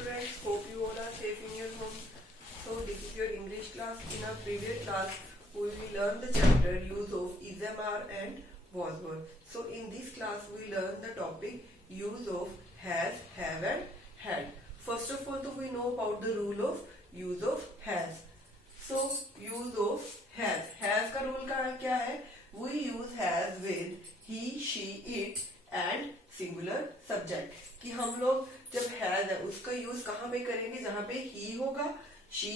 students, hope you all are safe in your home. So this is your English class. In our previous class, we will learn the chapter use of is, am, are and was, were. So in this class, we learn the topic use of has, have and had. First of all, we know about the rule of use of has. So use of has. Has का rule क्या है? We use has with he, she, it and singular subject. कि हम लोग जब has है उसका use कहाँ पे करेंगे? जहाँ पे he होगा, she,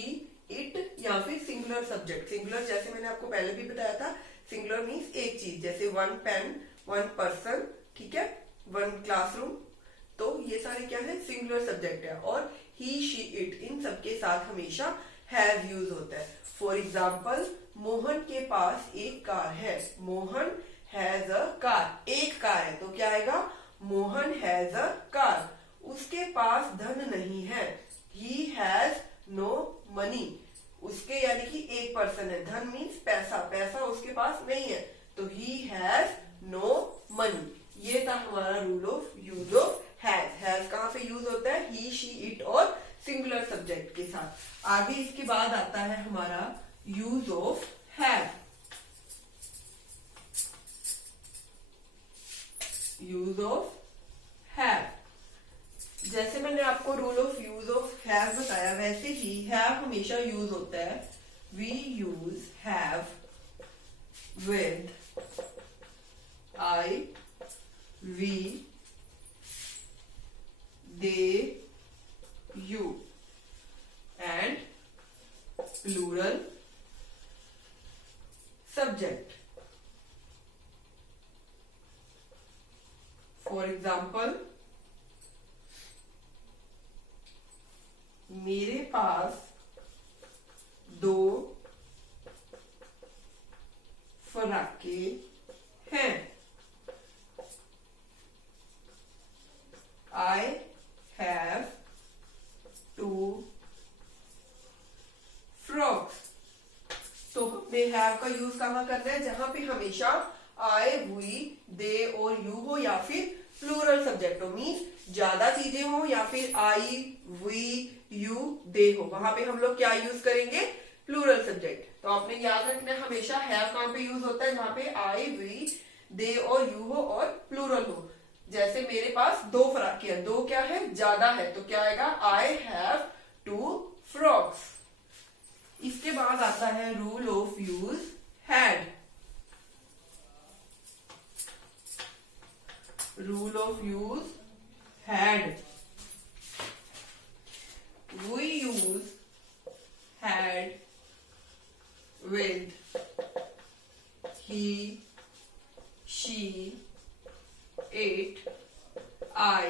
it या फिर सिंगुलर सब्जेक्ट. सिंगुलर जैसे मैंने आपको पहले भी बताया था, सिंगुलर मीन्स एक चीज, जैसे वन पेन, वन पर्सन, ठीक है, वन क्लासरूम. तो ये सारे क्या है? सिंगुलर सब्जेक्ट है. और he, she, it इन सबके साथ हमेशा हैज यूज होता है. फॉर एग्जाम्पल, मोहन के पास एक कार है. Mohan has a car. एक कार है तो क्या आएगा? Mohan has a car. उसके पास धन नहीं है. He has no money. उसके यानी कि एक पर्सन है. धन मीन्स पैसा. पैसा उसके पास नहीं है तो ही हैज नो मनी. ये था हमारा rule of use of has. Has कहाँ पे यूज होता है? ही, शी, इट और सिंगुलर सब्जेक्ट के साथ. आगे इसके बाद आता है हमारा use of have. Use of have. जैसे मैंने आपको rule of use of have बताया, वैसे ही हैव हमेशा यूज होता है. We use have with I, we, they, you and plural subject. For example, मेरे पास दो फराके हैं. I have two frogs. तो हमने हैव का यूज कहाँ करना है? जहां पे हमेशा आई, वी, दे और यू हो या फिर प्लूरल सब्जेक्ट हो. मीन्स ज्यादा चीजें हो या फिर आई, वी, यू, दे हो, वहां पे हम लोग क्या यूज करेंगे? Plural subject. तो आपने याद रखना है हमेशा हैव कहां पे यूज होता है? जहां पे आई, वी, दे और यू हो और प्लूरल हो. जैसे मेरे पास दो फराके हैं. दो क्या है? ज्यादा है तो क्या आएगा? I have two frogs. इसके बाद आता है rule of use had. Rule of use had. We use had with he, she, it, I,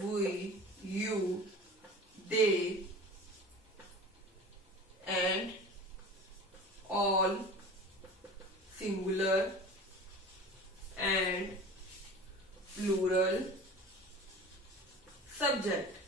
we, you, they and all singular and plural subject.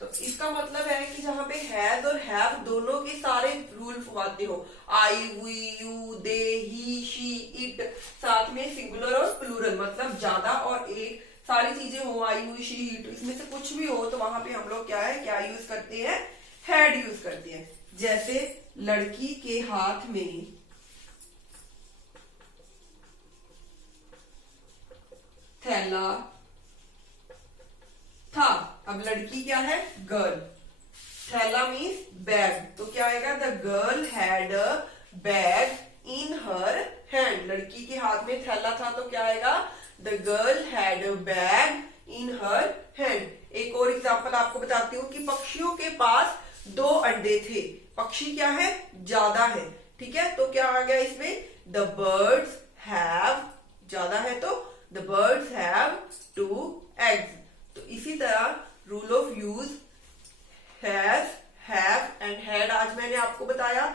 तो इसका मतलब है कि जहां पे हैज और हैव दोनों के सारे रूल आते हो, I, we, you, they, he, she, it, साथ में सिंगुलर और प्लूरल, मतलब ज्यादा और एक सारी चीजें हो, आई, वी, शी, इट, इसमें से कुछ भी हो तो वहां पे हम लोग क्या है, क्या यूज करते हैं? हैड यूज करते हैं. जैसे लड़की के हाथ में थैला था. अब लड़की क्या है? गर्ल. थैला मीन्स बैग तो क्या आएगा? The girl had a bag in her hand. लड़की के हाथ में थैला था तो क्या आएगा? The girl had a bag in her hand. एक और एग्जांपल आपको बताती हूँ कि पक्षियों के पास दो अंडे थे. पक्षी क्या है? ज्यादा है, ठीक है, तो क्या आ गया इसमें? द बर्ड्स हैव, ज्यादा है तो the birds have two eggs. तो इसी तरह rule of use has, have and had आज मैंने आपको बताया,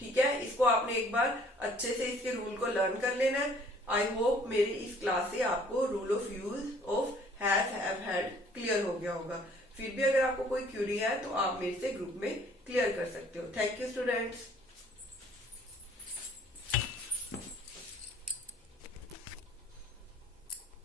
ठीक है. इसको आपने एक बार अच्छे से इसके रूल को लर्न कर लेना है. आई होप मेरी इस क्लास से आपको rule of use of has, have, had clear हो गया होगा. फिर भी अगर आपको कोई क्यूरी है तो आप मेरे से ग्रुप में क्लियर कर सकते हो. Thank you students.